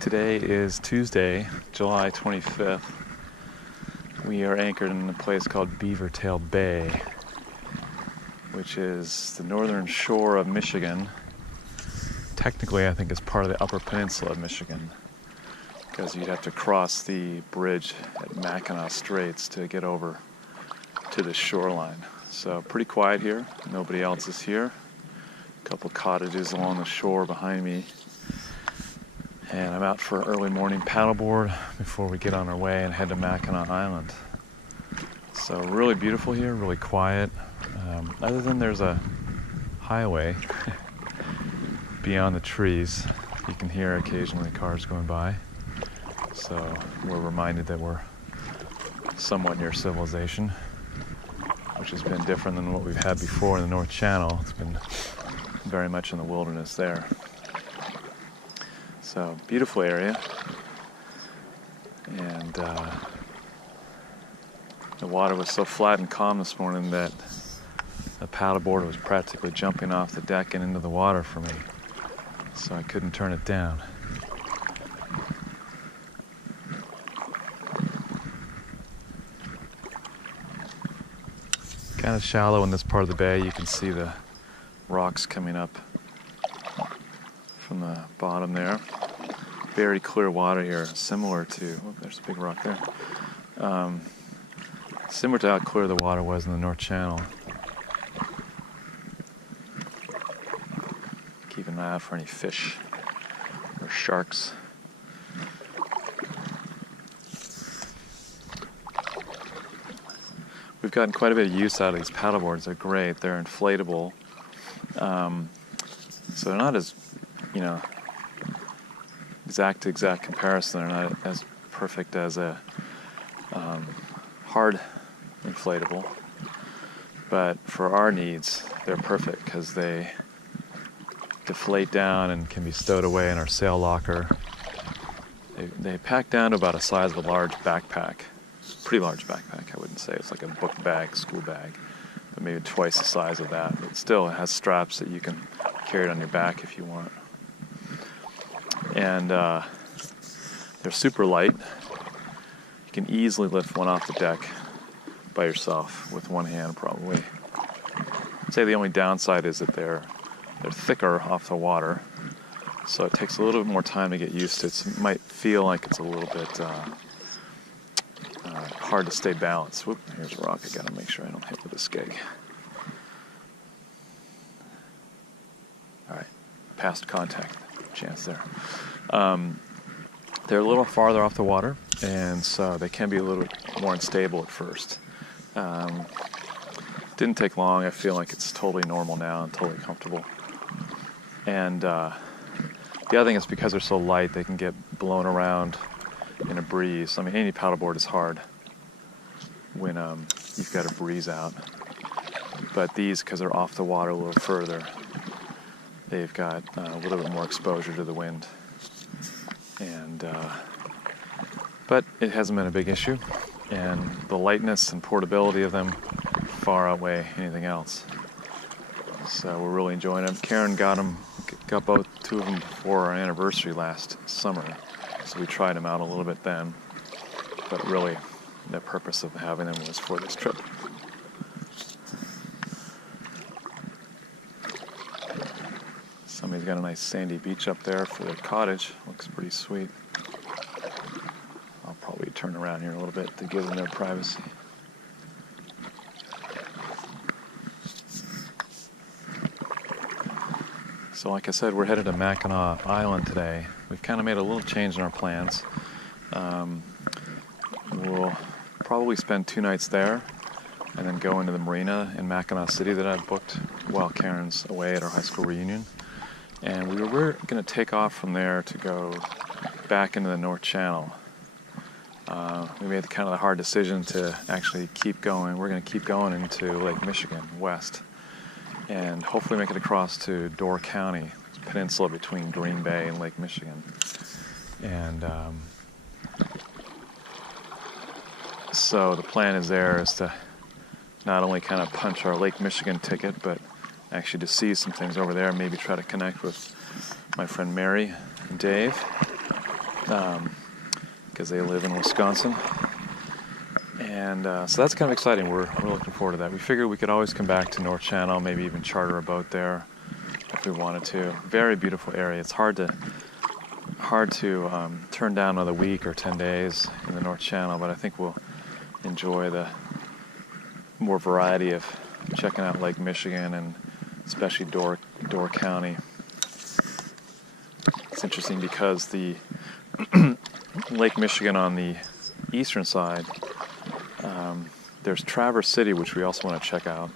Today is Tuesday, July 25th. We are anchored in a place called Beavertail Bay, which is the northern shore of Michigan. Technically, I think it's part of the Upper Peninsula of Michigan, because you'd have to cross the bridge at Mackinac Straits to get over to the shoreline. So pretty quiet here. Nobody else is here. A couple cottages along the shore behind me. And I'm out for an early morning paddleboard before we get on our way and head to Mackinac Island. So really beautiful here, really quiet. Other than there's a highway beyond the trees. You can hear occasionally cars going by. So we're reminded that we're somewhat near civilization, which has been different than what we've had before in the North Channel. It's been very much in the wilderness there. So, beautiful area, and the water was so flat and calm this morning that the paddleboard was practically jumping off the deck and into the water for me, so I couldn't turn it down. Kind of shallow in this part of the bay. You can see the rocks coming up from the bottom there. Very clear water here, similar to, oh, there's a big rock there. Similar to how clear the water was in the North Channel. Keep an eye out for any fish or sharks. We've gotten quite a bit of use out of these paddleboards. They're great. They're inflatable. So they're not as, exact comparison. They're not as perfect as a hard inflatable, but for our needs they're perfect because they deflate down and can be stowed away in our sail locker. They pack down to about the size of a large backpack. Pretty large backpack, I wouldn't say it's like a book bag, school bag, but maybe twice the size of that. It still has straps that you can carry it on your back if you want. And they're super light. You can easily lift one off the deck by yourself with one hand, probably. I'd say the only downside is that they're thicker off the water, so it takes a little bit more time to get used to it. So it might feel like it's a little bit hard to stay balanced. Whoop, here's a rock I gotta make sure I don't hit with a skeg. Alright, past contact chance there. They're a little farther off the water, and so they can be a little more unstable at first. Didn't take long. I feel like it's totally normal now and totally comfortable. And the other thing is, because they're so light, they can get blown around in a breeze. I mean, any paddleboard is hard when you've got a breeze out. But these, because they're off the water a little further, they've got a little bit more exposure to the wind. And but it hasn't been a big issue, and the lightness and portability of them far outweigh anything else. So we're really enjoying them. Karen got both two of them before our anniversary last summer, so we tried them out a little bit then. But really, the purpose of having them was for this trip. Somebody's got a nice sandy beach up there for their cottage. Looks pretty sweet. I'll probably turn around here a little bit to give them their privacy. So like I said, we're headed to Mackinac Island today. We've kind of made a little change in our plans. We'll probably spend 2 nights there and then go into the marina in Mackinac City that I've booked while Karen's away at our high school reunion. And we were going to take off from there to go back into the North Channel. We made kind of the hard decision to actually keep going. We're going to keep going into Lake Michigan, west, and hopefully make it across to Door County, peninsula between Green Bay and Lake Michigan. And so the plan is to not only kind of punch our Lake Michigan ticket, but actually to see some things over there, maybe try to connect with my friend Mary and Dave, because they live in Wisconsin. And so that's kind of exciting. We're looking forward to that. We figured we could always come back to North Channel, maybe even charter a boat there if we wanted to. Very beautiful area. It's hard to turn down another week or 10 days in the North Channel, but I think we'll enjoy the more variety of checking out Lake Michigan and especially Door County. It's interesting because the Lake Michigan on the eastern side, there's Traverse City, which we also want to check out,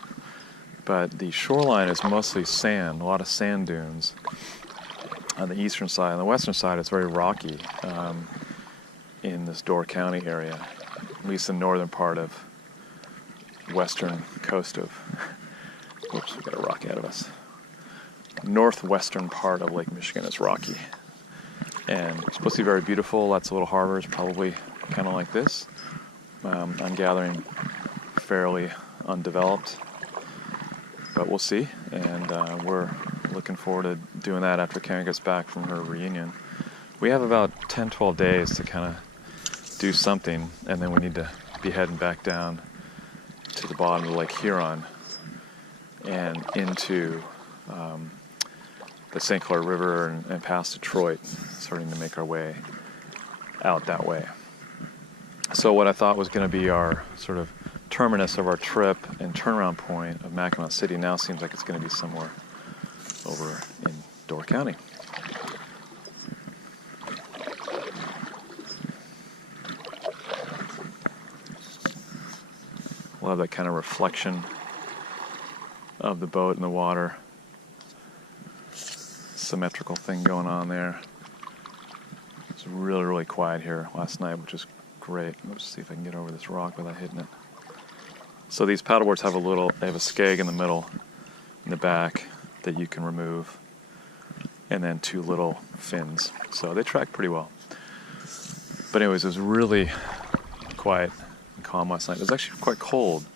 but the shoreline is mostly sand, a lot of sand dunes on the eastern side. On the western side, it's very rocky in this Door County area, at least the northern part of western coast of, whoops, we got a rock ahead of us. Northwestern part of Lake Michigan is rocky. And it's supposed to be very beautiful, lots of little harbors, probably kind of like this. I'm gathering fairly undeveloped, but we'll see. And we're looking forward to doing that after Karen gets back from her reunion. We have about 10, 12 days to kind of do something, and then we need to be heading back down to the bottom of Lake Huron and into the St. Clair River and past Detroit, starting to make our way out that way. So what I thought was going to be our sort of terminus of our trip and turnaround point of Mackinac City now seems like it's going to be somewhere over in Door County. We'll have that kind of reflection of the boat in the water. Symmetrical thing going on there. It's really, really quiet here last night, which is great. Let's see if I can get over this rock without hitting it. So these paddleboards have they have a skeg in the middle, in the back, that you can remove, and then two little fins. So they track pretty well. But anyways, it was really quiet and calm last night. It was actually quite cold.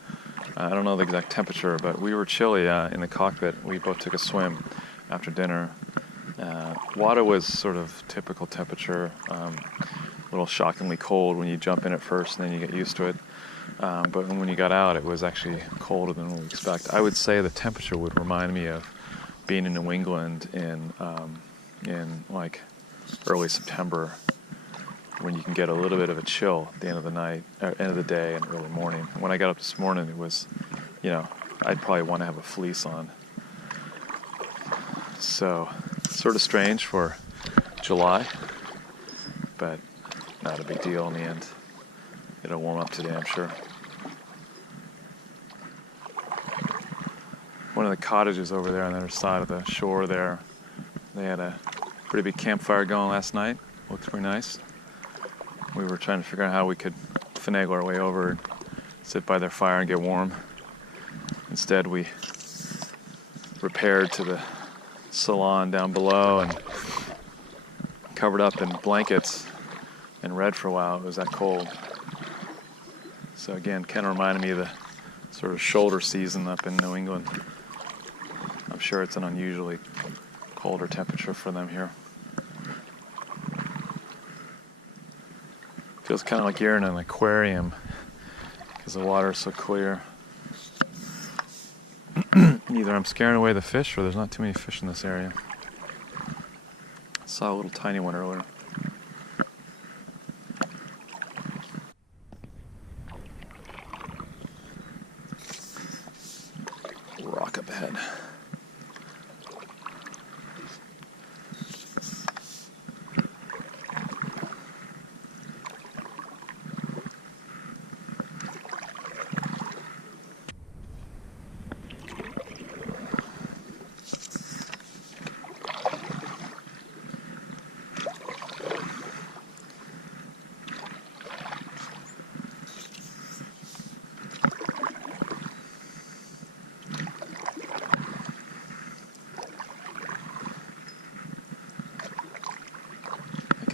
I don't know the exact temperature, but we were chilly in the cockpit. We both took a swim after dinner. Water was sort of typical temperature, a little shockingly cold when you jump in at first and then you get used to it. But when you got out, it was actually colder than we expect. I would say the temperature would remind me of being in New England in like early September, when you can get a little bit of a chill at the end of the night, or end of the day and early morning. When I got up this morning, it was, I'd probably want to have a fleece on. So, sort of strange for July, but not a big deal in the end. It'll warm up today, I'm sure. One of the cottages over there on the other side of the shore there, they had a pretty big campfire going last night. Looked pretty nice. We were trying to figure out how we could finagle our way over and sit by their fire and get warm. Instead, we repaired to the salon down below and covered up in blankets and read for a while. It was that cold. So again, kind of reminded me of the sort of shoulder season up in New England. I'm sure it's an unusually colder temperature for them here. Feels kind of like you're in an aquarium because the water is so clear. Either I'm scaring away the fish or there's not too many fish in this area. I saw a little tiny one earlier. Rock up ahead.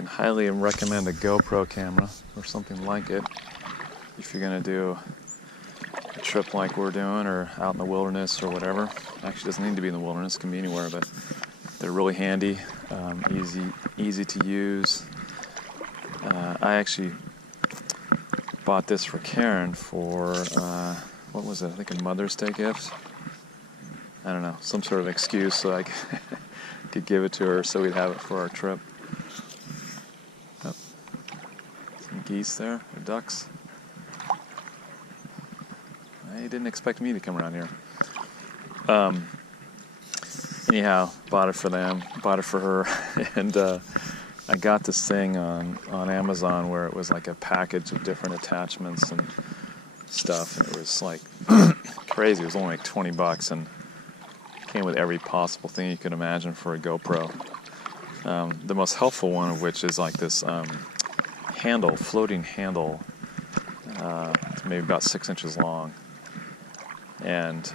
Highly recommend a GoPro camera or something like it if you're going to do a trip like we're doing or out in the wilderness or whatever. Actually, it doesn't need to be in the wilderness, it can be anywhere, but they're really handy, easy to use, I actually bought this for Karen for, what was it, I think a Mother's Day gift? I don't know, some sort of excuse so I could give it to her so we'd have it for our trip. Oh, some geese there, or ducks. You didn't expect me to come around here. Anyhow, bought it for them, bought it for her, and I got this thing on Amazon where it was like a package of different attachments and stuff, and it was like crazy. It was only like $20, and came with every possible thing you could imagine for a GoPro. The most helpful one of which is like this floating handle, it's maybe about 6 inches long. And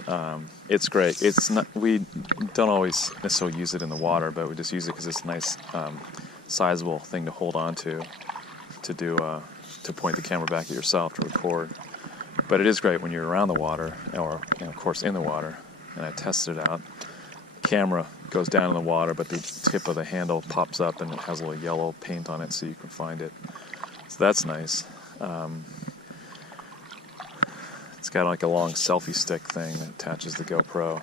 it's great. It's not, we don't always necessarily use it in the water, but we just use it because it's a nice, sizable thing to hold on to point the camera back at yourself to record. But it is great when you're around the water, or of course in the water. And I tested it out. The camera goes down in the water, but the tip of the handle pops up and it has a little yellow paint on it, so you can find it. So that's nice. It's got like a long selfie stick thing that attaches the GoPro.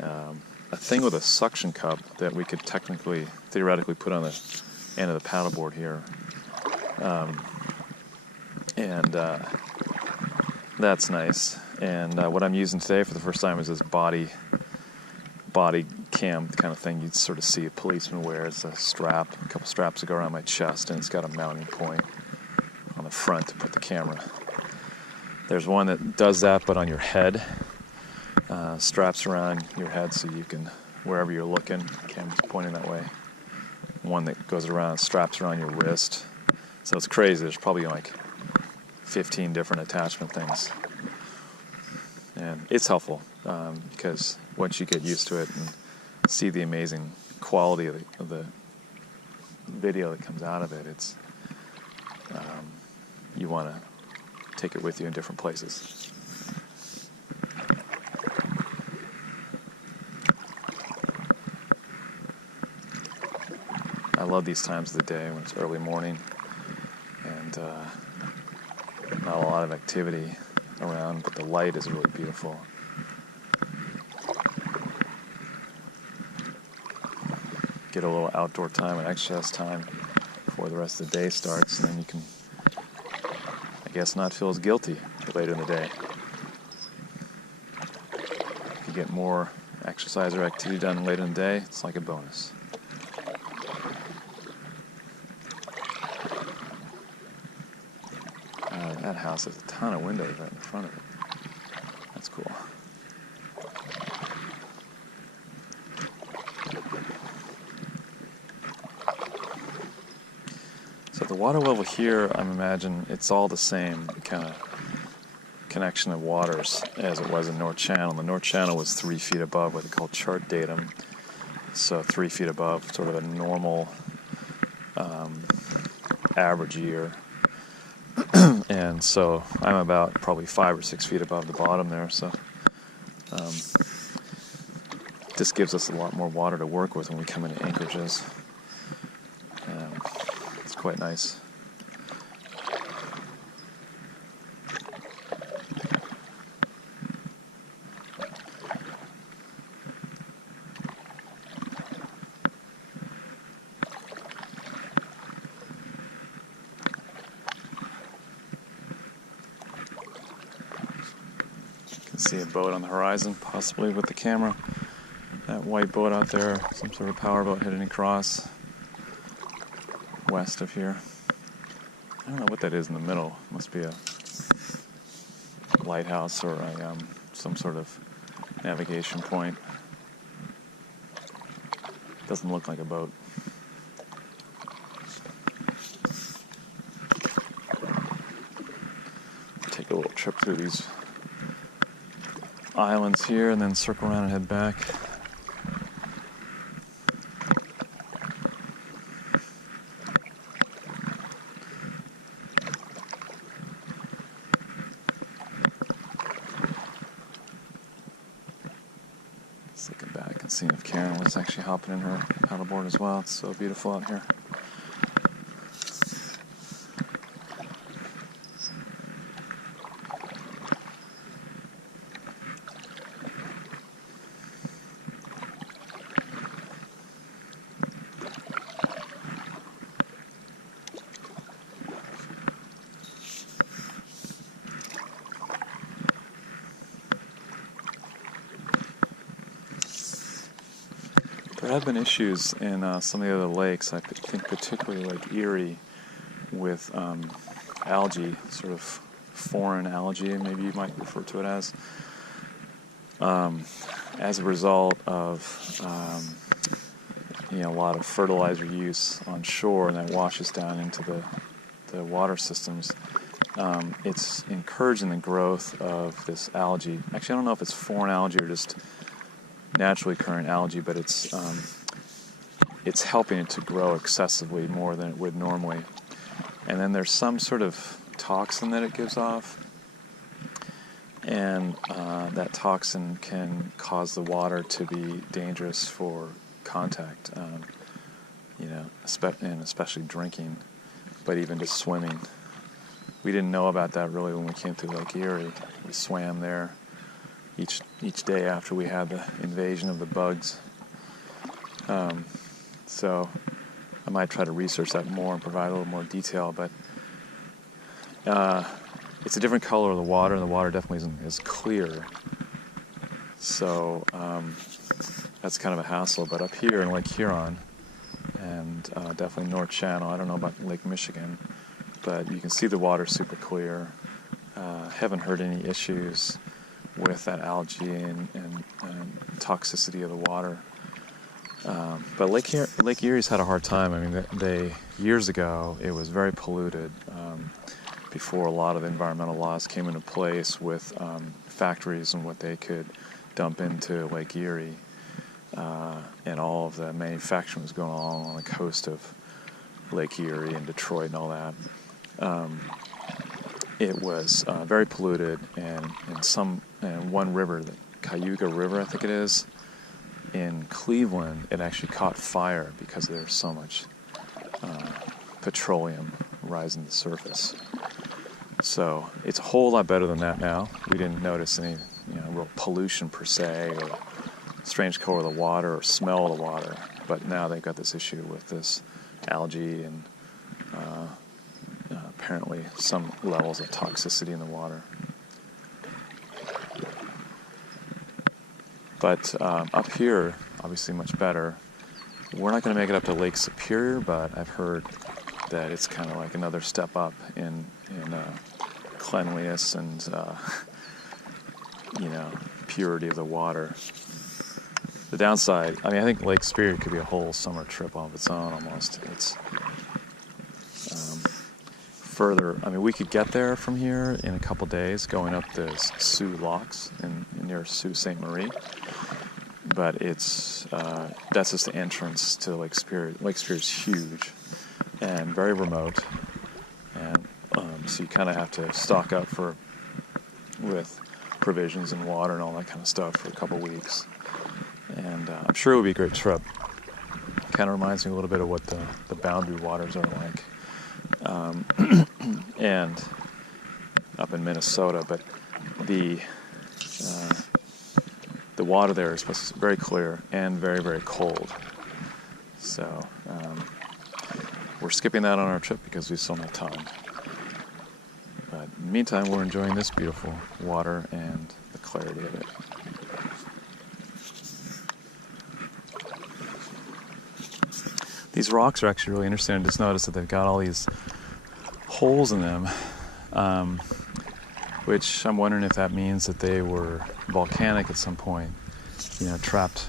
A thing with a suction cup that we could theoretically put on the end of the paddleboard here. That's nice. And what I'm using today for the first time is this body cam kind of thing you'd sort of see a policeman wear. It's a couple straps that go around my chest, and it's got a mounting point on the front to put the camera. There's one that does that, but on your head. Straps around your head so you can, wherever you're looking, the camera's pointing that way. One that goes around, straps around your wrist. So it's crazy. There's probably like 15 different attachment things. And it's helpful because once you get used to it and see the amazing quality of the video that comes out of it, it's you want to take it with you in different places. I love these times of the day when it's early morning and not a lot of activity around, but the light is really beautiful. Get a little outdoor time and exercise time before the rest of the day starts, and then you can, I guess, not feel as guilty later in the day. If you get more exercise or activity done later in the day, it's like a bonus. That house has a ton of windows right in front of it. That's cool. So the water level here, I imagine it's all the same kind of connection of waters as it was in North Channel. The North Channel was 3 feet above what they call chart datum. So 3 feet above sort of a normal average year. And so I'm about probably 5 or 6 feet above the bottom there, so this gives us a lot more water to work with when we come into anchorages. It's quite nice. See a boat on the horizon, possibly with the camera. That white boat out there, some sort of power boat heading across west of here. I don't know what that is in the middle. Must be a lighthouse or some sort of navigation point. Doesn't look like a boat. Take a little trip through these islands here and then circle around and head back. Just looking back and seeing if Karen was actually hopping in her paddleboard as well. It's so beautiful out here. have been issues in some of the other lakes. I think particularly Lake Erie with algae, sort of foreign algae, maybe you might refer to it as a result of a lot of fertilizer use on shore, and that washes down into the water systems. It's encouraging the growth of this algae. Actually, I don't know if it's foreign algae or just naturally occurring algae, but it's helping it to grow excessively more than it would normally. And then there's some sort of toxin that it gives off, and that toxin can cause the water to be dangerous for contact, especially drinking, but even just swimming. We didn't know about that really when we came through Lake Erie. We swam there each day after we had the invasion of the bugs. So I might try to research that more and provide a little more detail, but it's a different color of the water, and the water definitely isn't as clear. So that's kind of a hassle. But up here in Lake Huron, and definitely North Channel, I don't know about Lake Michigan, but you can see the water super clear. Haven't heard any issues with that algae and toxicity of the water. But Lake Erie's had a hard time. I mean, years ago, it was very polluted before a lot of environmental laws came into place with factories and what they could dump into Lake Erie. And all of the manufacturing was going on the coast of Lake Erie and Detroit and all that. It was very polluted, and one river, the Cayuga River, I think it is, in Cleveland, it actually caught fire because there's so much petroleum rising to the surface. So it's a whole lot better than that now. We didn't notice any real pollution per se, or strange color of the water or smell of the water. But now they've got this issue with this algae and apparently some levels of toxicity in the water. But up here, obviously much better. We're not going to make it up to Lake Superior, but I've heard that it's kind of like another step up in cleanliness and purity of the water. The downside, I think Lake Superior could be a whole summer trip on its own almost. It's further. We could get there from here in a couple days, going up the Sioux Locks near Sault Ste. Marie. But that's just the entrance to Lake Superior. Lake Superior is huge and very remote, and so you kind of have to stock up with provisions and water and all that kind of stuff for a couple weeks. And I'm sure it would be a great trip. Kind of reminds me a little bit of what the boundary waters are like. And up in Minnesota, but the water there is supposed to be very clear and very, very cold. So we're skipping that on our trip because we still don't have time. But in the meantime, we're enjoying this beautiful water and the clarity of it. These rocks are actually really interesting. I just noticed that they've got all these holes in them, which I'm wondering if that means that they were volcanic at some point, trapped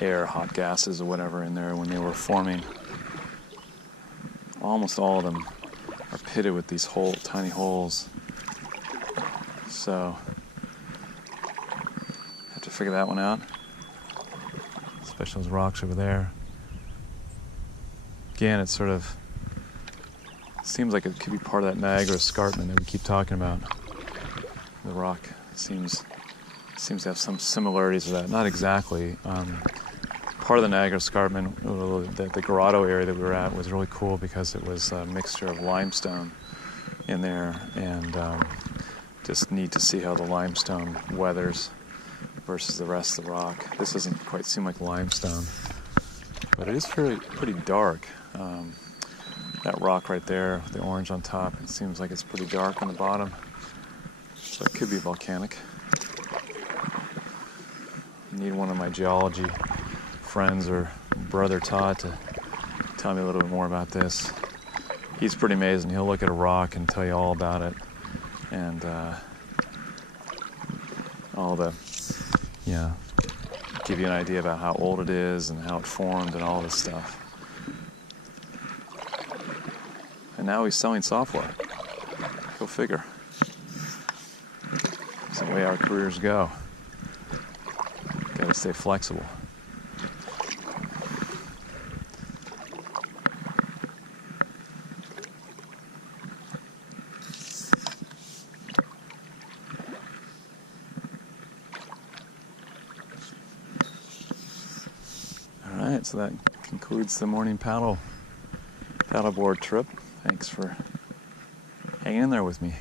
air, hot gases or whatever in there when they were forming. Almost all of them are pitted with these tiny holes. So, have to figure that one out. Especially those rocks over there. Again, it sort of seems like it could be part of that Niagara escarpment that we keep talking about. The rock seems to have some similarities to that. Not exactly. Part of the Niagara escarpment, the grotto area that we were at, was really cool because it was a mixture of limestone in there, and just neat to see how the limestone weathers versus the rest of the rock. This doesn't quite seem like limestone, but it is pretty dark. That rock right there, the orange on top, it seems like it's pretty dark on the bottom. So it could be volcanic. I need one of my geology friends or brother Todd to tell me a little bit more about this. He's pretty amazing. He'll look at a rock and tell you all about it, and all the, give you an idea about how old it is and how it formed and all this stuff. And now he's selling software. Go figure. That's the way our careers go. Gotta stay flexible. Alright, so that concludes the morning paddleboard trip. Thanks for hanging in there with me.